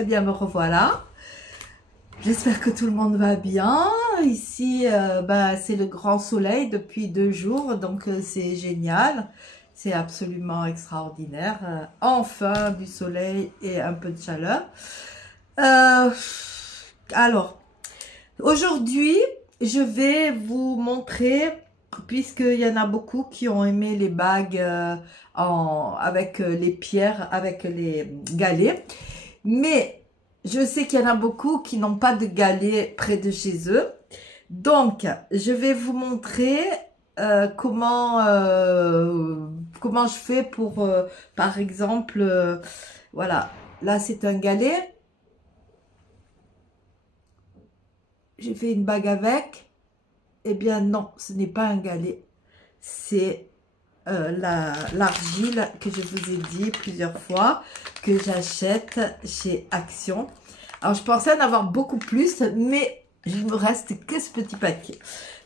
Eh bien, me revoilà. J'espère que tout le monde va bien. Ici, c'est le grand soleil depuis 2 jours, donc c'est génial. C'est absolument extraordinaire. Enfin, du soleil et un peu de chaleur. Alors, aujourd'hui, je vais vous montrer, puisqu'il y en a beaucoup qui ont aimé les bagues avec les pierres, avec les galets. Mais je sais qu'il y en a beaucoup qui n'ont pas de galets près de chez eux. Donc, je vais vous montrer comment je fais pour, par exemple, voilà, là c'est un galet. J'ai fait une bague avec. Eh bien non, ce n'est pas un galet. C'est l'argile que je vous ai dit plusieurs fois que j'achète chez Action. Alors je pensais en avoir beaucoup plus, mais il me reste que ce petit paquet.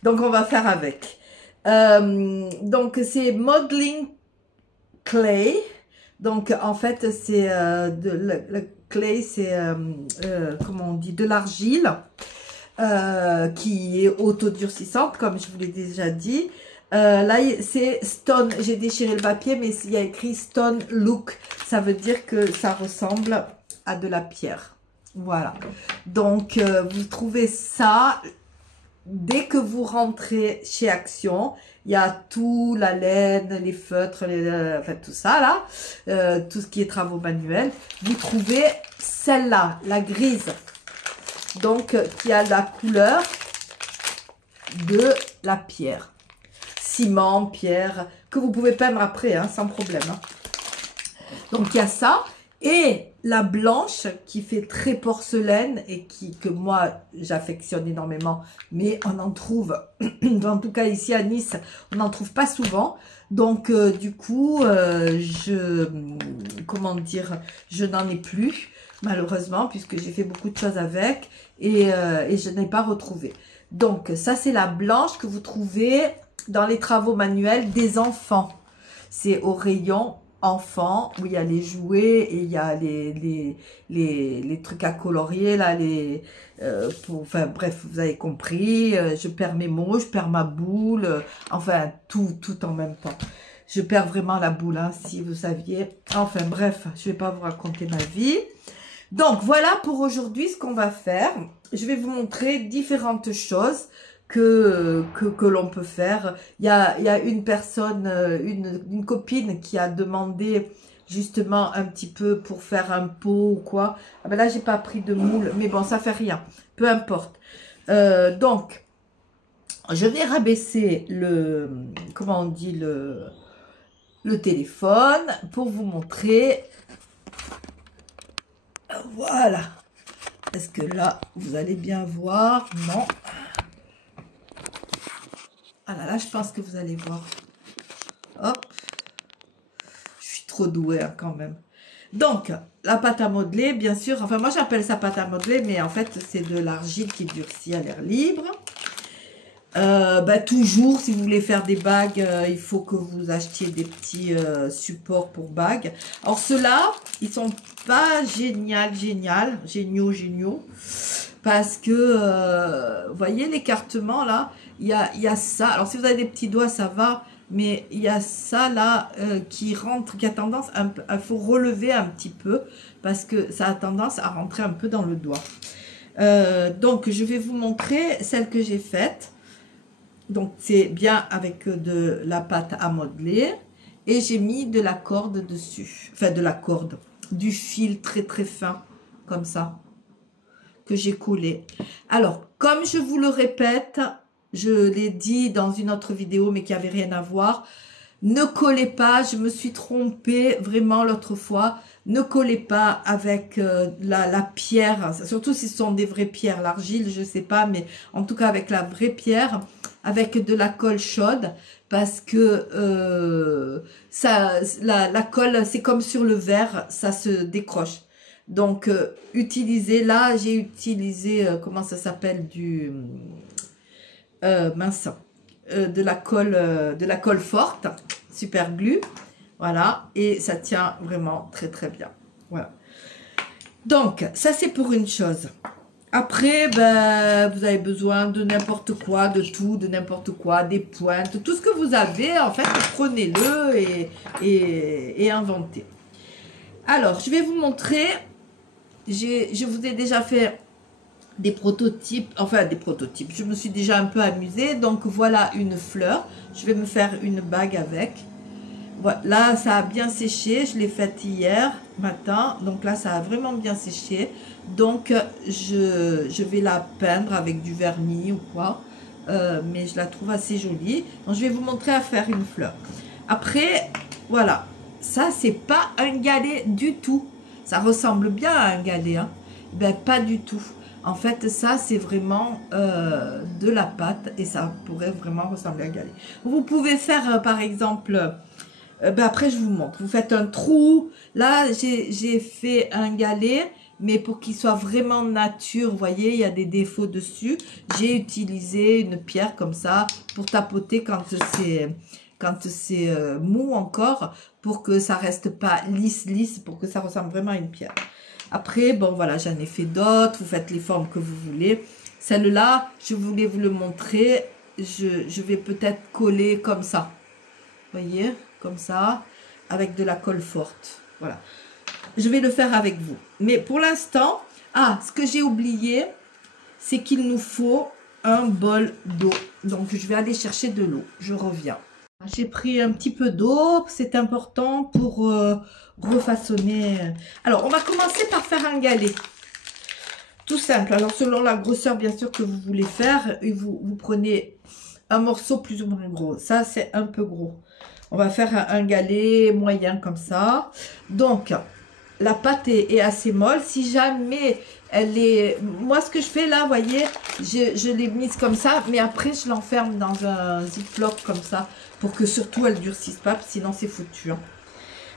Donc on va faire avec. Donc c'est Modeling Clay. Donc en fait c'est le clay, c'est comment on dit, de l'argile qui est autodurcissante comme je vous l'ai déjà dit. Là, c'est Stone. J'ai déchiré le papier, mais il y a écrit Stone Look. Ça veut dire que ça ressemble à de la pierre. Voilà. Donc, vous trouvez ça dès que vous rentrez chez Action. Il y a tout, la laine, les feutres, enfin tout ça là. Tout ce qui est travaux manuels. Vous trouvez celle-là, la grise. Donc, qui a la couleur de la pierre. Ciment, pierre, que vous pouvez peindre après, hein, sans problème. Hein. Donc, il y a ça. Et la blanche, qui fait très porcelaine et que moi, j'affectionne énormément. Mais on en trouve, en tout cas ici à Nice, on n'en trouve pas souvent. Donc, du coup, comment dire, je n'en ai plus, malheureusement, puisque j'ai fait beaucoup de choses avec et je n'ai pas retrouvé. Donc, ça, c'est la blanche que vous trouvez dans les travaux manuels des enfants. C'est au rayon enfants où il y a les jouets et il y a les trucs à colorier là, enfin bref, vous avez compris. Je perds mes mots, je perds ma boule, enfin tout en même temps. Je perds vraiment la boule, hein, si vous saviez. Enfin bref, je vais pas vous raconter ma vie. Donc voilà pour aujourd'hui ce qu'on va faire. Je vais vous montrer différentes choses que l'on peut faire. Il y a une personne, une copine qui a demandé justement un petit peu pour faire un pot ou quoi. Ah ben là, j'ai pas pris de moule, mais bon, ça fait rien. Peu importe. Donc, je vais rabaisser comment on dit, le téléphone pour vous montrer. Voilà. Est-ce que là, vous allez bien voir? Non. Ah là là, je pense que vous allez voir. Hop. Je suis trop douée hein, quand même. Donc, la pâte à modeler, bien sûr. Enfin, moi, j'appelle ça pâte à modeler, mais en fait, c'est de l'argile qui durcit à l'air libre. Toujours, si vous voulez faire des bagues, il faut que vous achetiez des petits supports pour bagues. Alors, ceux-là, ils sont pas géniaux. Parce que, vous voyez l'écartement, là, il y a ça. Alors, si vous avez des petits doigts, ça va. Mais il y a ça, là, qui rentre, qui a tendance il faut relever un petit peu. Parce que ça a tendance à rentrer un peu dans le doigt. Donc, je vais vous montrer celle que j'ai faite. Donc, c'est bien avec de la pâte à modeler. Et j'ai mis de la corde dessus. Enfin, du fil très, très fin, comme ça, que j'ai collé. Alors, comme je vous le répète, je l'ai dit dans une autre vidéo, mais qui n'avait rien à voir, ne collez pas, je me suis trompée vraiment l'autre fois, ne collez pas avec la pierre, surtout si ce sont des vraies pierres, l'argile, je ne sais pas, mais en tout cas avec la vraie pierre, avec de la colle chaude, parce que la colle, c'est comme sur le verre, ça se décroche. Donc, utilisez, là, j'ai utilisé, comment ça s'appelle, de la colle forte, super glue, voilà, et ça tient vraiment très très bien, voilà. Donc, ça c'est pour une chose. Après, ben, vous avez besoin de n'importe quoi, de tout, de n'importe quoi, des pointes, tout ce que vous avez, en fait, prenez-le et inventez. Alors, je vais vous montrer, je vous ai déjà fait des prototypes, enfin des prototypes, je me suis déjà un peu amusée, donc voilà une fleur, je vais me faire une bague avec. Voilà, là ça a bien séché, je l'ai faite hier matin, donc là ça a vraiment bien séché, donc je vais la peindre avec du vernis ou quoi, mais je la trouve assez jolie, donc je vais vous montrer à faire une fleur. Après, voilà, ça c'est pas un galet du tout, ça ressemble bien à un galet, hein. Ben pas du tout. En fait, ça, c'est vraiment de la pâte et ça pourrait vraiment ressembler à un galet. Vous pouvez faire, par exemple, ben après, je vous montre. Vous faites un trou. Là, j'ai fait un galet, mais pour qu'il soit vraiment nature, vous voyez, il y a des défauts dessus. J'ai utilisé une pierre comme ça pour tapoter quand c'est mou encore, pour que ça reste pas lisse, pour que ça ressemble vraiment à une pierre. Après, bon, voilà, j'en ai fait d'autres. Vous faites les formes que vous voulez. Celle-là, je voulais vous le montrer. Je vais peut-être coller comme ça. Vous voyez, comme ça, avec de la colle forte. Voilà. Je vais le faire avec vous. Mais pour l'instant, ce que j'ai oublié, c'est qu'il nous faut un bol d'eau. Donc, je vais aller chercher de l'eau. Je reviens. J'ai pris un petit peu d'eau, c'est important pour refaçonner. Alors, on va commencer par faire un galet. Tout simple. Alors, selon la grosseur, bien sûr, que vous voulez faire, vous prenez un morceau plus ou moins gros. Ça, c'est un peu gros. On va faire un galet moyen comme ça. Donc, la pâte est assez molle. Si jamais elle est... Moi, ce que je fais là, vous voyez, je l'ai mise comme ça, mais après, je l'enferme dans un ziploc comme ça, pour que surtout elle durcisse pas, sinon c'est foutu. Hein.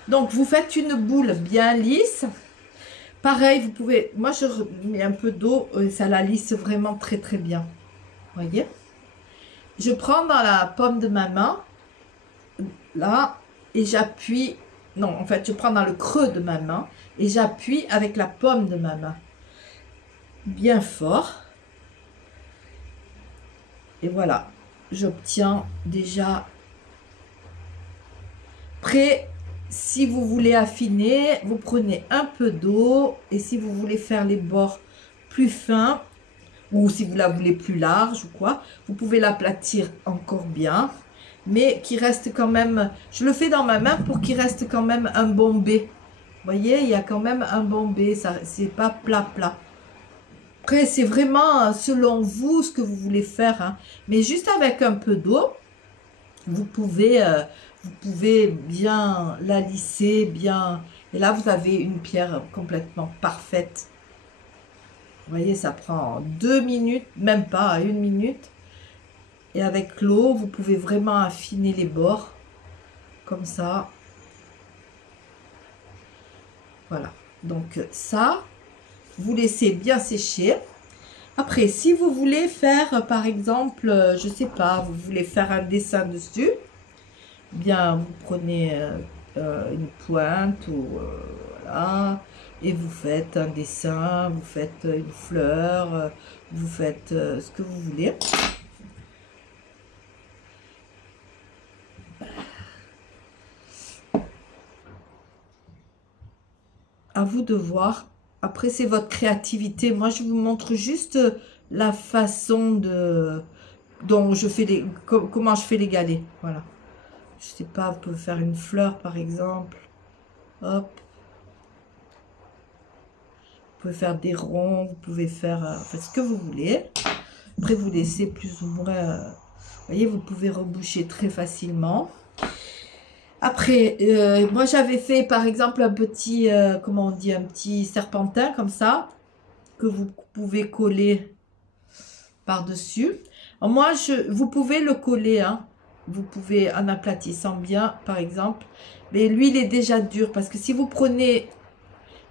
Donc, vous faites une boule bien lisse. Pareil, vous pouvez... Moi, je mets un peu d'eau, ça la lisse vraiment très, très bien. Vous voyez? Je prends dans la paume de ma main, là, et j'appuie... Non, en fait, je prends dans le creux de ma main et j'appuie avec la paume de ma main. Bien fort. Et voilà, j'obtiens déjà... Après, si vous voulez affiner, vous prenez un peu d'eau. Et si vous voulez faire les bords plus fins, ou si vous la voulez plus large ou quoi, vous pouvez l'aplatir encore bien. Mais qui reste quand même... Je le fais dans ma main pour qu'il reste quand même un bombé. Vous voyez, il y a quand même un bombé. C'est pas plat. Après, c'est vraiment selon vous ce que vous voulez faire. Hein. Mais juste avec un peu d'eau, vous pouvez bien la lisser, bien... Et là, vous avez une pierre complètement parfaite. Vous voyez, ça prend 2 minutes, même pas 1 minute. Et avec l'eau, vous pouvez vraiment affiner les bords, comme ça. Voilà. Donc ça, vous laissez bien sécher. Après, si vous voulez faire, par exemple, je sais pas, vous voulez faire un dessin dessus, bien, vous prenez une pointe ou voilà, et vous faites un dessin, vous faites une fleur, vous faites ce que vous voulez. À vous de voir. Après, c'est votre créativité. Moi, je vous montre juste la façon dont je fais comment je fais les galets. Voilà. Je sais pas, vous pouvez faire une fleur, par exemple. Hop. Vous pouvez faire des ronds, vous pouvez faire ce que vous voulez. Après, vous laissez plus ou moins... vous voyez, vous pouvez reboucher très facilement. Après, moi j'avais fait par exemple un petit, comment on dit, un petit serpentin comme ça, que vous pouvez coller par-dessus. Moi, vous pouvez le coller, hein. Vous pouvez en aplatissant bien, par exemple. Mais lui, il est déjà dur, parce que si vous prenez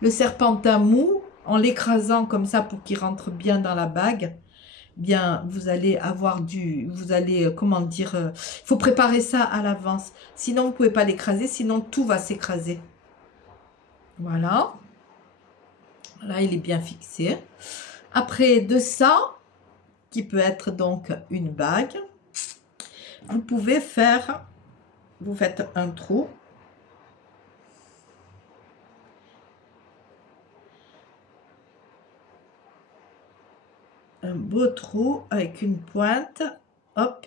le serpentin mou, en l'écrasant comme ça pour qu'il rentre bien dans la bague, bien, vous allez avoir comment dire, il faut préparer ça à l'avance. Sinon, vous ne pouvez pas l'écraser, sinon tout va s'écraser. Voilà. Là, il est bien fixé. Après de ça, qui peut être donc une bague, vous pouvez faire, vous faites un trou. Un beau trou avec une pointe. Hop.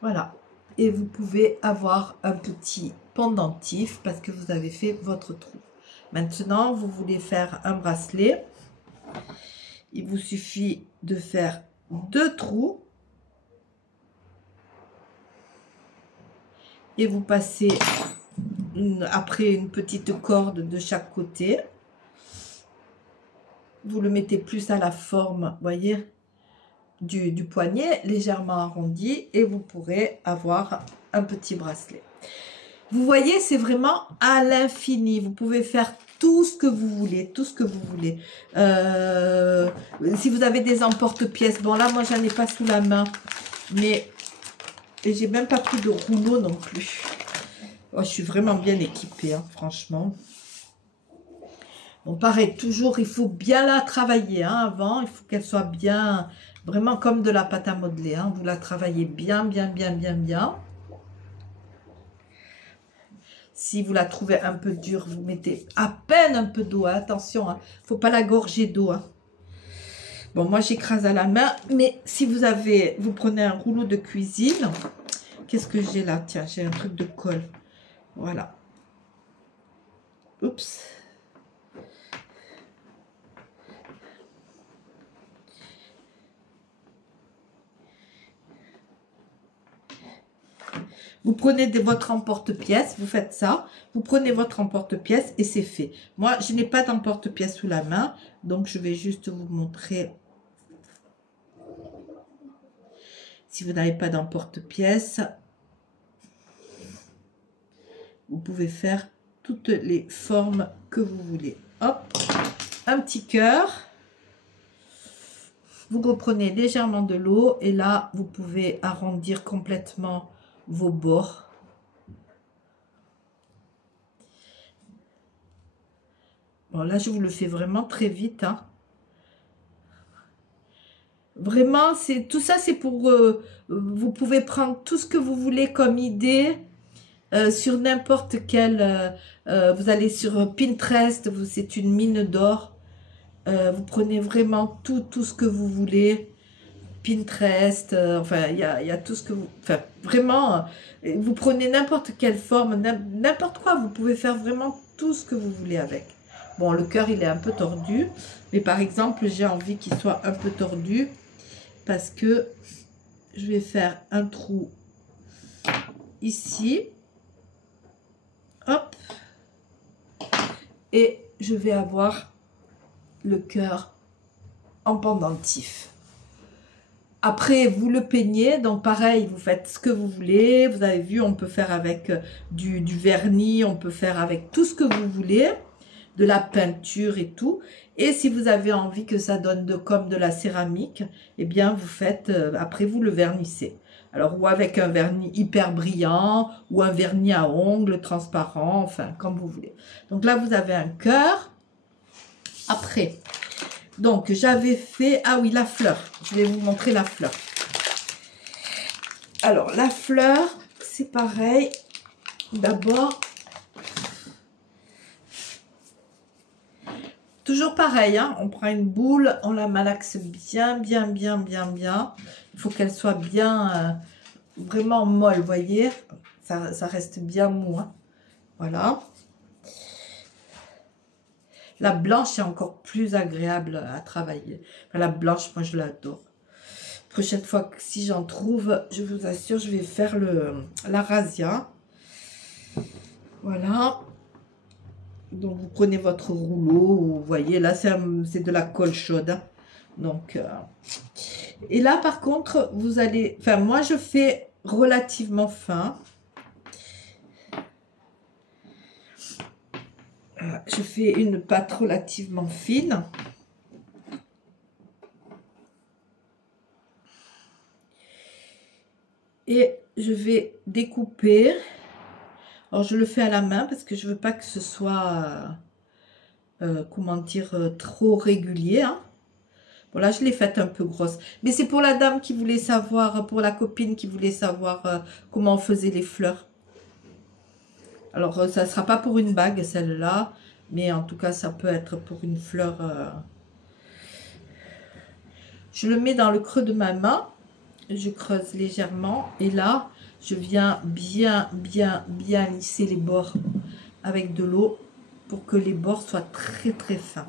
Voilà. Et vous pouvez avoir un petit pendentif parce que vous avez fait votre trou. Maintenant, vous voulez faire un bracelet. Il vous suffit de faire 2 trous. Et vous passez après une petite corde de chaque côté. Vous le mettez plus à la forme, voyez, du poignet, légèrement arrondi. Et vous pourrez avoir un petit bracelet. Vous voyez, c'est vraiment à l'infini. Vous pouvez faire tout ce que vous voulez, tout ce que vous voulez. Si vous avez des emporte-pièces, bon là, moi, j'en ai pas sous la main, mais j'ai même pas pris de rouleau non plus. Oh, je suis vraiment bien équipée, hein, franchement. Bon, pareil, toujours, il faut bien la travailler hein, avant. Il faut qu'elle soit bien, vraiment comme de la pâte à modeler. Hein. Vous la travaillez bien, bien, bien, bien, bien. Si vous la trouvez un peu dure, vous mettez à peine un peu d'eau. Hein. Attention, il ne faut pas la gorger d'eau. Hein. Bon, moi, j'écrase à la main. Mais si vous avez, vous prenez un rouleau de cuisine. Qu'est-ce que j'ai là? Tiens, j'ai un truc de colle. Voilà. Oups. Vous prenez votre emporte-pièce, vous faites ça, vous prenez votre emporte-pièce et c'est fait. Moi, je n'ai pas d'emporte-pièce sous la main, donc je vais juste vous montrer. Si vous n'avez pas d'emporte-pièce, vous pouvez faire toutes les formes que vous voulez. Hop, un petit cœur. Vous reprenez légèrement de l'eau et là, vous pouvez arrondir complètement vos bords. Bon, là, je vous le fais vraiment très vite. Hein. Vraiment, tout ça, c'est pour... vous pouvez prendre tout ce que vous voulez comme idée sur n'importe quel... vous allez sur Pinterest, c'est une mine d'or. Vous prenez vraiment tout ce que vous voulez. Pinterest, enfin, il y a tout ce que vous... Enfin, vraiment, vous prenez n'importe quelle forme, n'importe quoi. Vous pouvez faire vraiment tout ce que vous voulez avec. Bon, le cœur, il est un peu tordu. Mais par exemple, j'ai envie qu'il soit un peu tordu. Parce que je vais faire un trou ici. Hop. Et je vais avoir le cœur en pendentif. Après, vous le peignez. Donc, pareil, vous faites ce que vous voulez. Vous avez vu, on peut faire avec du vernis. On peut faire avec tout ce que vous voulez. De la peinture et tout. Et si vous avez envie que ça donne comme de la céramique, eh bien, vous faites, après, vous le vernissez. Alors, ou avec un vernis hyper brillant, ou un vernis à ongles transparent, enfin, comme vous voulez. Donc là, vous avez un cœur. Après, donc, j'avais fait, ah oui, la fleur. Je vais vous montrer la fleur. Alors, la fleur, c'est pareil. D'abord, toujours pareil, hein, on prend une boule, on la malaxe bien, bien, bien, bien, bien. Il faut qu'elle soit bien, vraiment molle, vous voyez. Ça reste bien mou. Hein. Voilà. La blanche est encore plus agréable à travailler. Enfin, la blanche, moi, je l'adore. Prochaine fois, si j'en trouve, je vous assure, je vais faire la razzia. Voilà. Donc, vous prenez votre rouleau, vous voyez, là, c'est de la colle chaude. Hein. Donc, et là, par contre, vous allez... Enfin, moi, je fais relativement fin. Je fais une pâte relativement fine. Et je vais découper Alors, je le fais à la main parce que je veux pas que ce soit, comment dire, trop régulier, hein. Bon, là, je l'ai faite un peu grosse. Mais c'est pour la dame qui voulait savoir, pour la copine qui voulait savoir comment on faisait les fleurs. Alors, ça ne sera pas pour une bague, celle-là. Mais en tout cas, ça peut être pour une fleur. Je le mets dans le creux de ma main. Je creuse légèrement. Et là, je viens bien lisser les bords avec de l'eau pour que les bords soient très, très fins.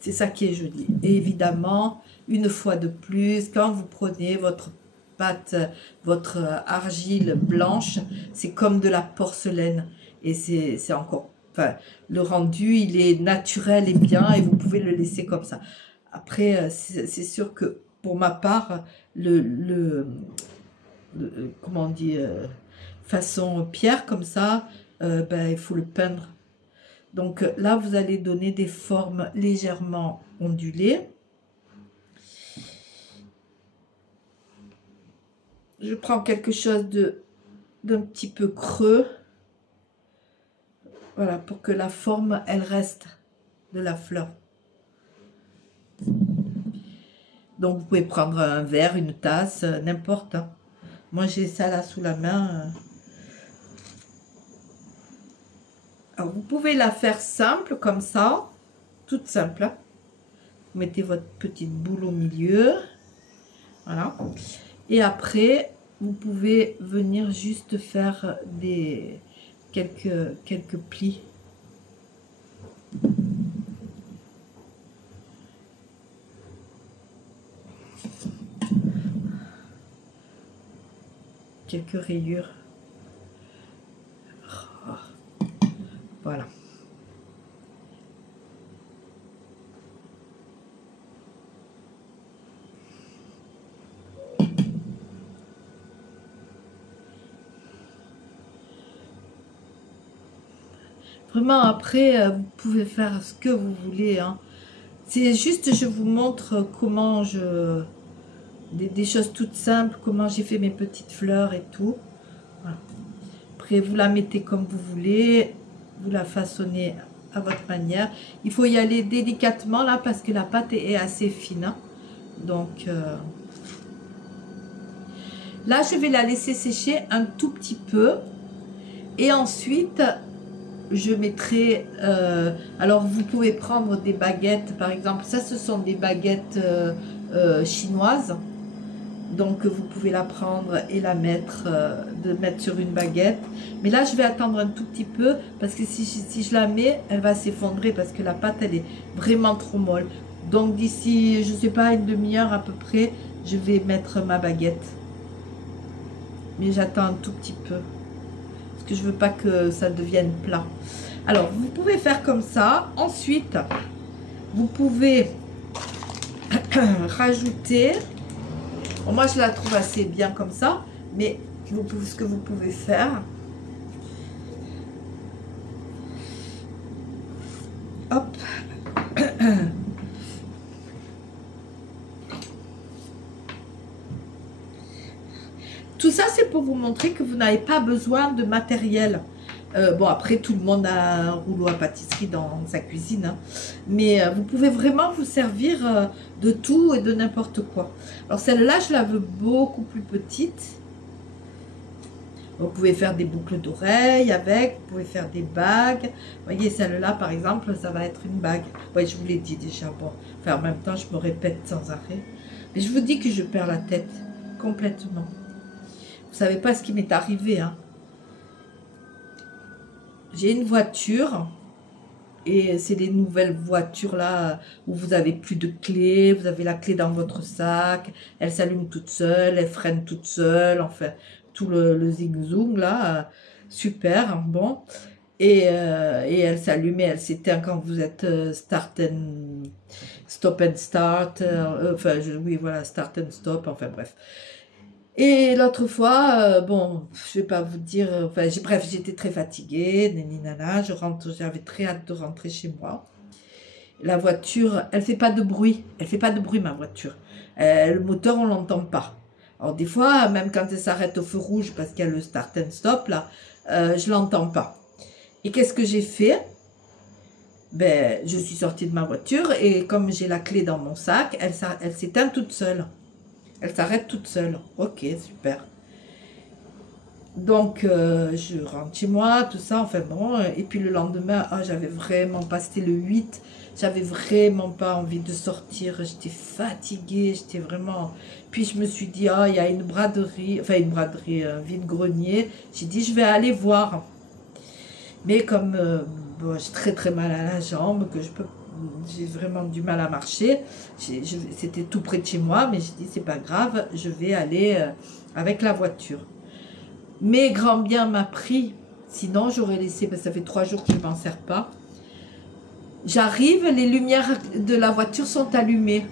C'est ça qui est joli. Et évidemment, une fois de plus, quand vous prenez votre pâte, votre argile blanche, c'est comme de la porcelaine. Et c'est encore... Enfin, le rendu, il est naturel et bien et vous pouvez le laisser comme ça. Après, c'est sûr que pour ma part, comment on dit, façon pierre comme ça, ben, il faut le peindre. Donc là, vous allez donner des formes légèrement ondulées. Je prends quelque chose d'un petit peu creux. Voilà, pour que la forme, elle reste de la fleur. Donc, vous pouvez prendre un verre, une tasse, n'importe. Hein. Moi, j'ai ça là sous la main. Alors, vous pouvez la faire simple, comme ça. Toute simple. Hein. Vous mettez votre petite boule au milieu. Voilà. Et après, vous pouvez venir juste faire quelques plis. Quelques rayures. Voilà. Vraiment, après, vous pouvez faire ce que vous voulez. Hein. C'est juste, je vous montre comment des choses toutes simples, comment j'ai fait mes petites fleurs et tout. Voilà. Après, vous la mettez comme vous voulez. Vous la façonnez à votre manière. Il faut y aller délicatement là parce que la pâte est assez fine. Hein. Donc, là, je vais la laisser sécher un tout petit peu. Et ensuite... je mettrai, alors vous pouvez prendre des baguettes, par exemple, ça ce sont des baguettes chinoises, donc vous pouvez la prendre et la mettre, mettre sur une baguette, mais là je vais attendre un tout petit peu, parce que si je la mets, elle va s'effondrer, parce que la pâte elle est vraiment trop molle, donc d'ici, je sais pas, une demi-heure à peu près, je vais mettre ma baguette, mais j'attends un tout petit peu. Que je veux pas que ça devienne plat. Alors, vous pouvez faire comme ça. Ensuite, vous pouvez rajouter... Bon, moi, je la trouve assez bien comme ça. Mais ce que vous pouvez faire... Hop. Tout ça, c'est pour vous montrer que vous n'avez pas besoin de matériel. Bon, après, tout le monde a un rouleau à pâtisserie dans sa cuisine. Hein. Mais vous pouvez vraiment vous servir de tout et de n'importe quoi. Alors, celle-là, je la veux beaucoup plus petite. Vous pouvez faire des boucles d'oreilles avec. Vous pouvez faire des bagues. Vous voyez, celle-là, par exemple, ça va être une bague. Oui, je vous l'ai dit déjà. Bon, enfin, en même temps, je me répète sans arrêt. Mais je vous dis que je perds la tête complètement. Vous savez pas ce qui m'est arrivé. Hein. J'ai une voiture et c'est des nouvelles voitures là où vous avez plus de clé, vous avez la clé dans votre sac, elle s'allume toute seule, elle freine toute seule, enfin tout le zig-zoug là, super, bon. Et elle s'allume et elle s'éteint quand vous êtes stop and start, enfin oui voilà, start and stop, enfin bref. Et l'autre fois, bon, je vais pas vous dire, enfin, bref, j'étais très fatiguée, nana, j'avais très hâte de rentrer chez moi. La voiture, elle fait pas de bruit ma voiture. Le moteur, on l'entend pas. Alors des fois, même quand elle s'arrête au feu rouge, parce qu'il y a le start and stop, là, je l'entends pas. Et qu'est-ce que j'ai fait? Ben, je suis sortie de ma voiture et comme j'ai la clé dans mon sac, elle s'éteint toute seule. Elle s'arrête toute seule. Ok, super. Donc, je rentre chez moi, tout ça, enfin bon. Et puis le lendemain, j'avais vraiment pas, c'était le 8, j'avais vraiment pas envie de sortir. J'étais fatiguée, j'étais vraiment... Puis je me suis dit, il y a une braderie, enfin une braderie, un vide-grenier. J'ai dit, je vais aller voir. Mais comme bon, j'ai très très mal à la jambe, que j'ai vraiment du mal à marcher, c'était tout près de chez moi, mais j'ai dit, c'est pas grave, je vais aller avec la voiture. Mais grand bien m'a pris, sinon j'aurais laissé, parce que ça fait 3 jours que je ne m'en sers pas. J'arrive, les lumières de la voiture sont allumées.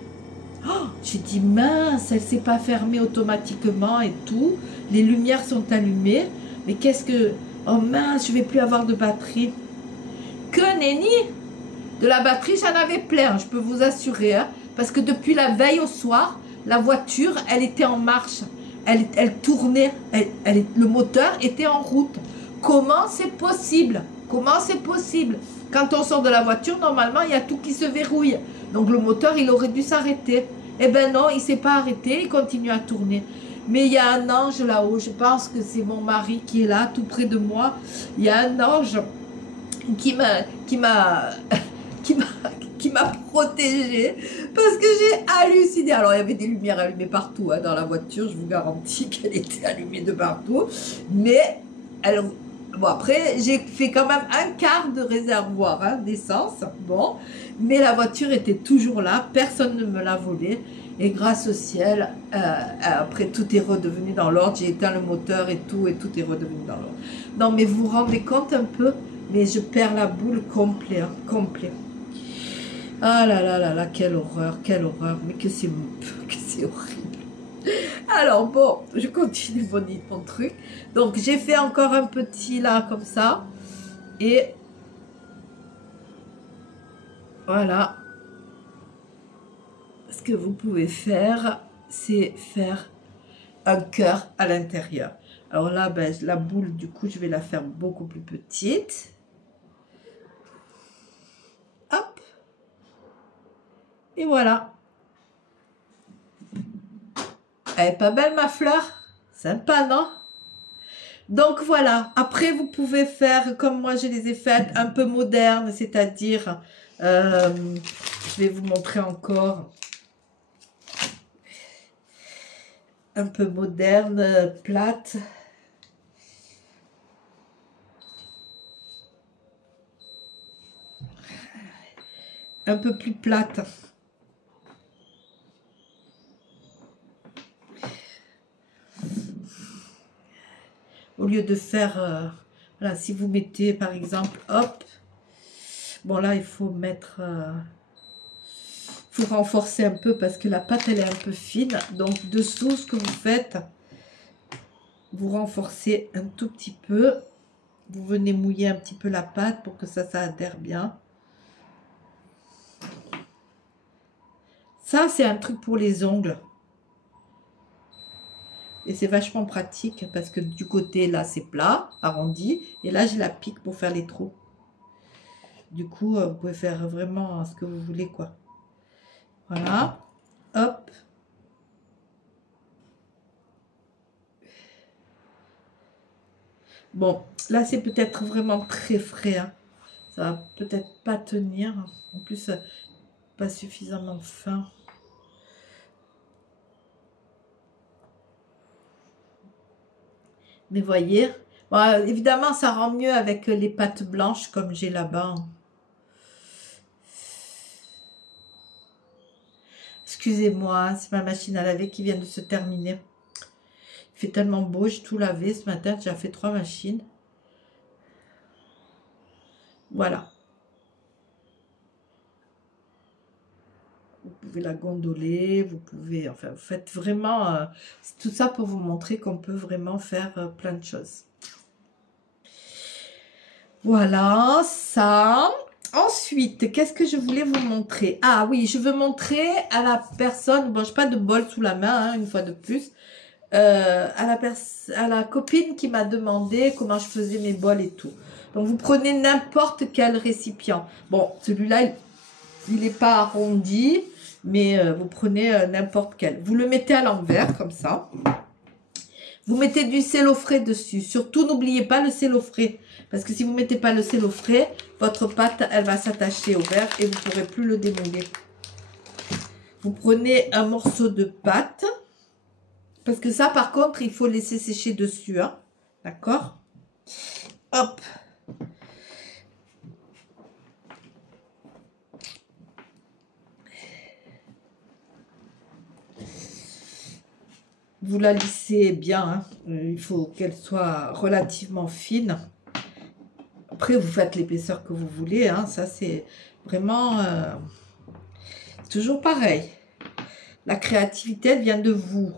Oh, j'ai dit mince, elle ne s'est pas fermée automatiquement et tout. Les lumières sont allumées. Mais qu'est-ce que... Oh mince, je ne vais plus avoir de batterie. Que nenni! De la batterie, j'en avais plein, je peux vous assurer. Hein, parce que depuis la veille au soir, la voiture, elle était en marche. Elle tournait, le moteur était en route. Comment c'est possible? Comment c'est possible? Quand on sort de la voiture, normalement, il y a tout qui se verrouille. Donc le moteur, il aurait dû s'arrêter. Eh ben non, il ne s'est pas arrêté, il continue à tourner. Mais il y a un ange là-haut, je pense que c'est mon mari qui est là, tout près de moi. Il y a un ange qui m'a protégée parce que j'ai halluciné. Alors, il y avait des lumières allumées partout hein, dans la voiture, je vous garantis qu'elle était allumée de partout. Mais, bon, après, j'ai fait quand même un quart de réservoir hein, d'essence. Bon, mais la voiture était toujours là, personne ne me l'a volée. Et grâce au ciel, après tout est redevenu dans l'ordre. J'ai éteint le moteur et tout est redevenu dans l'ordre. Non, mais vous vous rendez compte un peu? Mais je perds la boule complet, hein, complet. Ah là là là là, quelle horreur, mais que c'est horrible. Alors bon, je continue mon truc. Donc j'ai fait encore un petit là, comme ça. Et voilà. Ce que vous pouvez faire, c'est faire un cœur à l'intérieur. Alors là, ben, la boule, du coup, je vais la faire beaucoup plus petite. Hop. Et voilà. Elle est pas belle ma fleur? Sympa, non? Donc voilà. Après, vous pouvez faire, comme moi je les ai faites, un peu modernes, c'est-à-dire, je vais vous montrer encore. Un peu moderne, plate. Un peu plus plate. Au lieu de faire, voilà, si vous mettez par exemple, hop, bon là il faut mettre, faut renforcer un peu parce que la pâte elle est un peu fine. Donc dessous ce que vous faites, vous renforcez un tout petit peu. Vous venez mouiller un petit peu la pâte pour que ça adhère bien. Ça c'est un truc pour les ongles. Et c'est vachement pratique parce que du côté là c'est plat, arrondi. Et là j'ai la pique pour faire les trous. Du coup vous pouvez faire vraiment ce que vous voulez quoi. Voilà. Hop. Bon, là c'est peut-être vraiment très frais. Hein. Ça va peut-être pas tenir. En plus, pas suffisamment fin. Mais voyez, bon, évidemment ça rend mieux avec les pâtes blanches comme j'ai là-bas. Excusez-moi, c'est ma machine à laver qui vient de se terminer. Il fait tellement beau, j'ai tout lavé ce matin, j'ai fait 3 machines. Voilà. Vous pouvez la gondoler, vous pouvez, enfin, vous faites vraiment, c'est tout ça pour vous montrer qu'on peut vraiment faire plein de choses. Voilà, ça. Ensuite, qu'est-ce que je voulais vous montrer? Ah oui, je veux montrer à la personne, bon, je n'ai pas de bol sous la main, hein, une fois de plus, à la copine qui m'a demandé comment je faisais mes bols et tout. Donc, vous prenez n'importe quel récipient. Bon, celui-là, il n'est pas arrondi, mais vous prenez n'importe quel. Vous le mettez à l'envers, comme ça. Vous mettez du cello frais dessus. Surtout, n'oubliez pas le cello frais. Parce que si vous ne mettez pas le cello frais, votre pâte, elle va s'attacher au verre et vous ne pourrez plus le démouler. Vous prenez un morceau de pâte. Parce que ça, par contre, il faut laisser sécher dessus. Hein. D'accord? Hop. Vous la lissez bien. Hein. Il faut qu'elle soit relativement fine. Après, vous faites l'épaisseur que vous voulez. Hein. Ça, c'est vraiment toujours pareil. La créativité, elle vient de vous.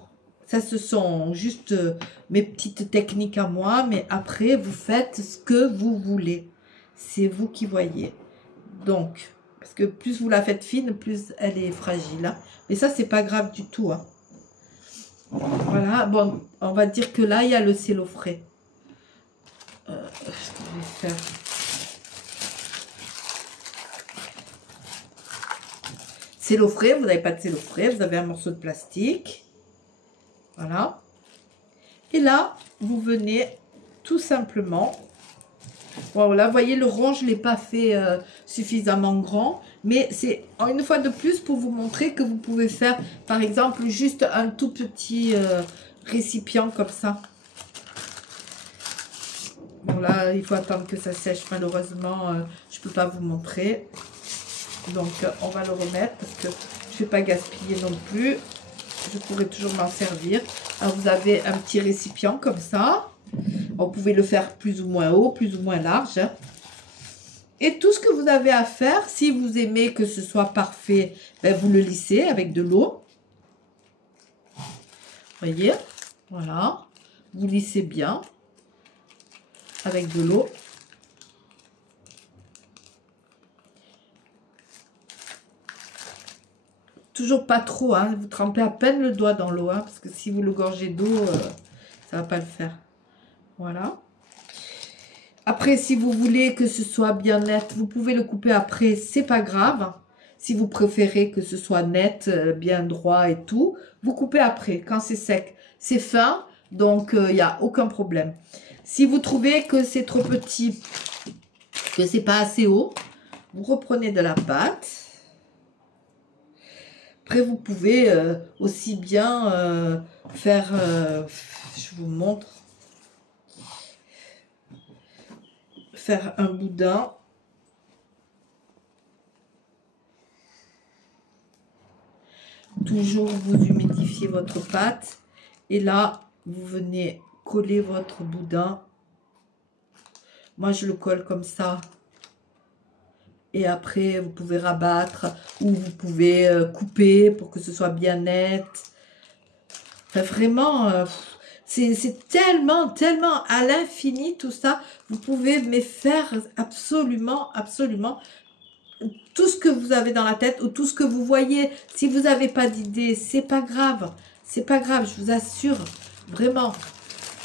Ça, ce sont juste mes petites techniques à moi. Mais après, vous faites ce que vous voulez. C'est vous qui voyez. Donc, parce que plus vous la faites fine, plus elle est fragile. Hein. Mais ça, c'est pas grave du tout. Hein. Voilà. Bon, on va dire que là, il y a le cello frais. Je vais faire... Cello frais, vous n'avez pas de cello frais, vous avez un morceau de plastique. Voilà. Et là, vous venez tout simplement... Bon, là, vous voyez, le rond, je ne l'ai pas fait suffisamment grand. Mais c'est une fois de plus pour vous montrer que vous pouvez faire, par exemple, juste un tout petit récipient comme ça. Bon, là, il faut attendre que ça sèche. Malheureusement, je ne peux pas vous montrer. Donc, on va le remettre parce que je ne vais pas gaspiller non plus. Je pourrais toujours m'en servir. Alors, vous avez un petit récipient comme ça. Vous pouvez le faire plus ou moins haut, plus ou moins large. Et tout ce que vous avez à faire, si vous aimez que ce soit parfait, ben vous le lissez avec de l'eau. Voyez, voilà. Vous lissez bien avec de l'eau. Toujours pas trop, hein. Vous trempez à peine le doigt dans l'eau, hein, parce que si vous le gorgez d'eau, ça va pas le faire. Voilà. Après, si vous voulez que ce soit bien net, vous pouvez le couper après, c'est pas grave. Si vous préférez que ce soit net, bien droit et tout, vous coupez après, quand c'est sec. C'est fin, donc il n'y a aucun problème. Si vous trouvez que c'est trop petit, que c'est pas assez haut, vous reprenez de la pâte. Après, vous pouvez aussi bien faire, je vous montre, faire un boudin. Toujours vous humidifiez votre pâte. Et là, vous venez coller votre boudin. Moi, je le colle comme ça. Et après, vous pouvez rabattre ou vous pouvez couper pour que ce soit bien net. Enfin, vraiment, c'est tellement, tellement à l'infini tout ça. Vous pouvez me faire absolument, absolument tout ce que vous avez dans la tête ou tout ce que vous voyez. Si vous n'avez pas d'idée, c'est pas grave. C'est pas grave, je vous assure. Vraiment,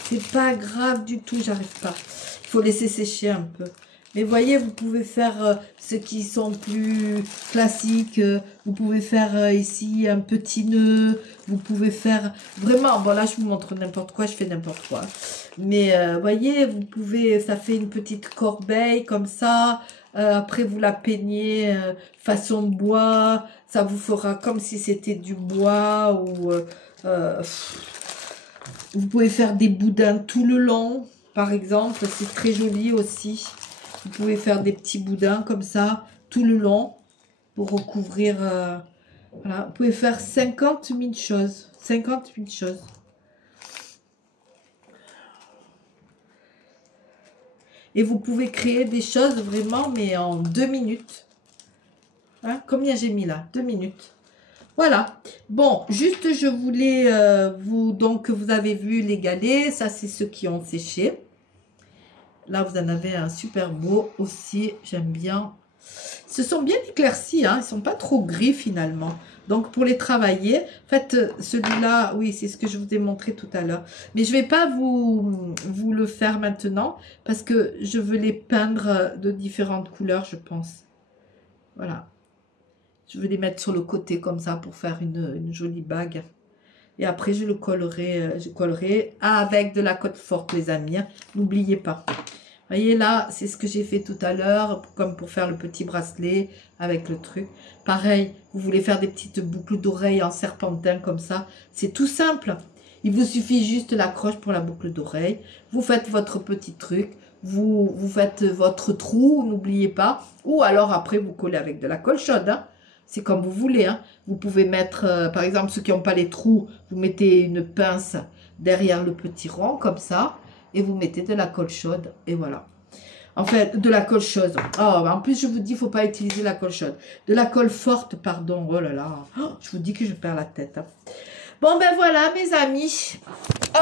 c'est pas grave du tout, j'arrive pas. Il faut laisser sécher un peu. Mais voyez, vous pouvez faire ceux qui sont plus classiques. Vous pouvez faire ici un petit nœud. Vous pouvez faire vraiment... Bon, là, je vous montre n'importe quoi. Je fais n'importe quoi. Mais voyez, vous pouvez... Ça fait une petite corbeille comme ça. Après, vous la peignez façon bois. Ça vous fera comme si c'était du bois. Ou vous pouvez faire des boudins tout le long, par exemple. C'est très joli aussi. Vous pouvez faire des petits boudins comme ça, tout le long, pour recouvrir... voilà. Vous pouvez faire 50 000 choses. 50 000 choses. Et vous pouvez créer des choses vraiment, mais en 2 minutes. Hein, combien j'ai mis là? 2 minutes. Voilà. Bon, juste je voulais vous... Donc, vous avez vu les galets. Ça, c'est ceux qui ont séché. Là, vous en avez un super beau aussi. J'aime bien. Ils se sont bien éclaircis, hein, ils ne sont pas trop gris finalement. Donc, pour les travailler, en fait, celui-là, oui, c'est ce que je vous ai montré tout à l'heure. Mais je ne vais pas vous le faire maintenant parce que je veux les peindre de différentes couleurs, je pense. Voilà. Je vais les mettre sur le côté comme ça pour faire une jolie bague. Et après, je collerai avec de la colle forte, les amis. Hein. N'oubliez pas. Vous voyez là, c'est ce que j'ai fait tout à l'heure, comme pour faire le petit bracelet avec le truc. Pareil, vous voulez faire des petites boucles d'oreilles en serpentin comme ça. C'est tout simple. Il vous suffit juste l'accroche pour la boucle d'oreille. Vous faites votre petit truc. Vous faites votre trou, n'oubliez pas. Ou alors après, vous collez avec de la colle chaude. Hein. C'est comme vous voulez. Hein. Vous pouvez mettre, par exemple, ceux qui n'ont pas les trous, vous mettez une pince derrière le petit rond comme ça. Et vous mettez de la colle chaude. Et voilà. En fait, de la colle chaude. Oh, en plus, je vous dis, il ne faut pas utiliser la colle chaude. De la colle forte, pardon. Oh là là. Oh, je vous dis que je perds la tête. Hein. Bon, ben voilà, mes amis.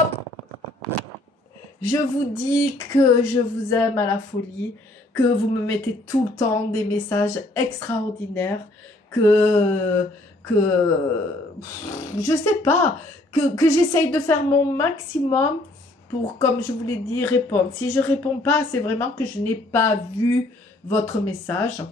Hop. Je vous dis que je vous aime à la folie. Que vous me mettez tout le temps des messages extraordinaires. Que je sais pas. Que j'essaye de faire mon maximum pour, comme je vous l'ai dit, répondre. Si je ne réponds pas, c'est vraiment que je n'ai pas vu votre message.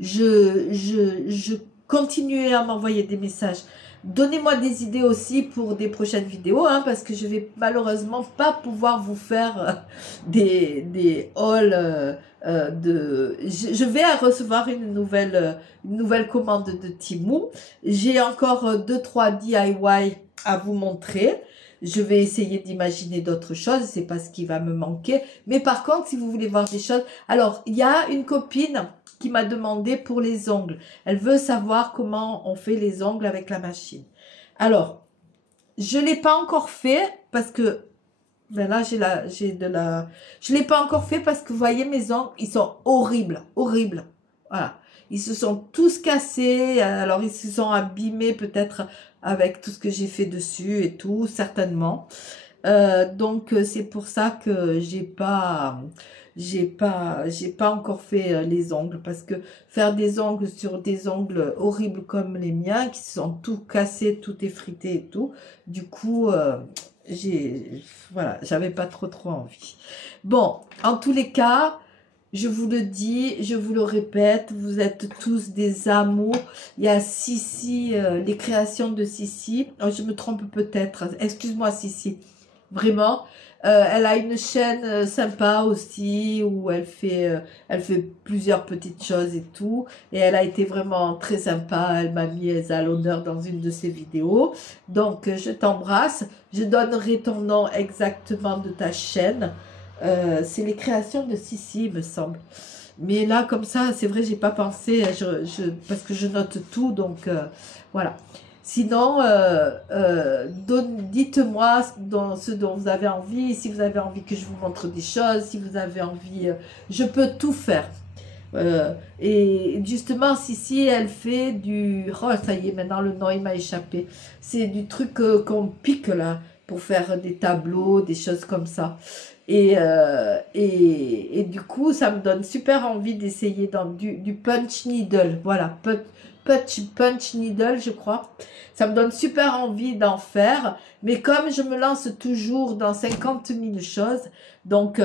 Je continuez à m'envoyer des messages. Donnez-moi des idées aussi pour des prochaines vidéos, hein, parce que je vais malheureusement pas pouvoir vous faire des hauls je vais recevoir une nouvelle commande de Temu. J'ai encore 2-3 DIY à vous montrer. Je vais essayer d'imaginer d'autres choses, c'est pas ce qui va me manquer. Mais par contre, si vous voulez voir des choses... Alors, il y a une copine qui m'a demandé pour les ongles. Elle veut savoir comment on fait les ongles avec la machine. Alors, je ne l'ai pas encore fait parce que... Ben là, je ne l'ai pas encore fait parce que vous voyez, mes ongles, ils sont horribles, horribles. Voilà. Ils se sont tous cassés. Alors, ils se sont abîmés peut-être avec tout ce que j'ai fait dessus et tout, certainement. Donc, c'est pour ça que j'ai pas encore fait les ongles. Parce que faire des ongles sur des ongles horribles comme les miens, qui sont tout cassés, tout effrités et tout, du coup... voilà, j'avais pas trop envie. Bon, en tous les cas, je vous le dis, je vous le répète, vous êtes tous des amours. Il y a Sissi, les créations de Sissi. Oh, je me trompe peut-être. Excuse-moi, Sissi. Vraiment. Elle a une chaîne sympa aussi où elle fait plusieurs petites choses et tout. Et elle a été vraiment très sympa. Elle m'a mise à l'honneur dans une de ses vidéos. Donc, je t'embrasse. Je donnerai ton nom exactement de ta chaîne. C'est les créations de Sissi, il me semble. Mais là, comme ça, c'est vrai, j'ai pas pensé. Parce que je note tout. Donc, voilà. Sinon, dites-moi ce dont vous avez envie. Si vous avez envie que je vous montre des choses, si vous avez envie, je peux tout faire. Et justement, Sissi, elle fait du... Oh, ça y est, maintenant le nom, il m'a échappé. C'est du truc qu'on pique là, pour faire des tableaux, des choses comme ça. Et du coup, ça me donne super envie d'essayer dans du punch needle. Voilà, punch needle, je crois. Ça me donne super envie d'en faire. Mais comme je me lance toujours dans 50 000 choses, donc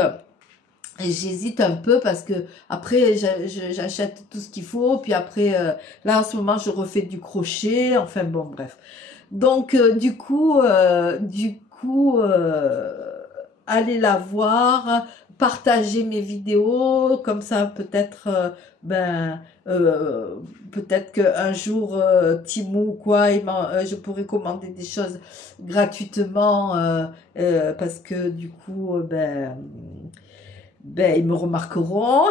j'hésite un peu parce que après j'achète tout ce qu'il faut. Puis après, là en ce moment, je refais du crochet. Enfin bon, bref. Donc du coup, allez la voir, partagez mes vidéos, comme ça peut-être peut-être qu'un jour Temu ou quoi, je pourrais commander des choses gratuitement parce que du coup ils me remarqueront.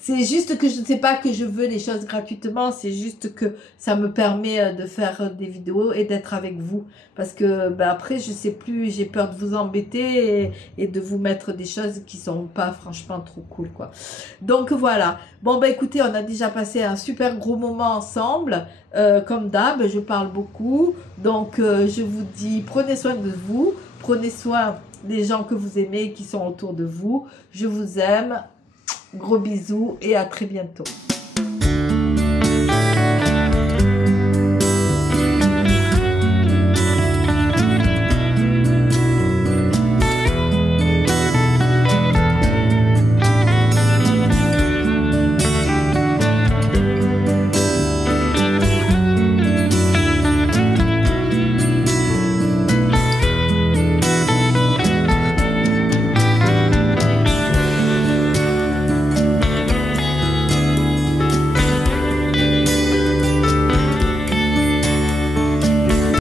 C'est juste que je ne sais pas que je veux les choses gratuitement, c'est juste que ça me permet de faire des vidéos et d'être avec vous. Parce que après, je sais plus, j'ai peur de vous embêter et de vous mettre des choses qui sont pas franchement trop cool, quoi. Donc voilà. Bon, écoutez, on a déjà passé un super gros moment ensemble. Comme d'hab, je parle beaucoup. Donc, je vous dis, prenez soin de vous. Prenez soin des gens que vous aimez, qui sont autour de vous. Je vous aime. Gros bisous et à très bientôt.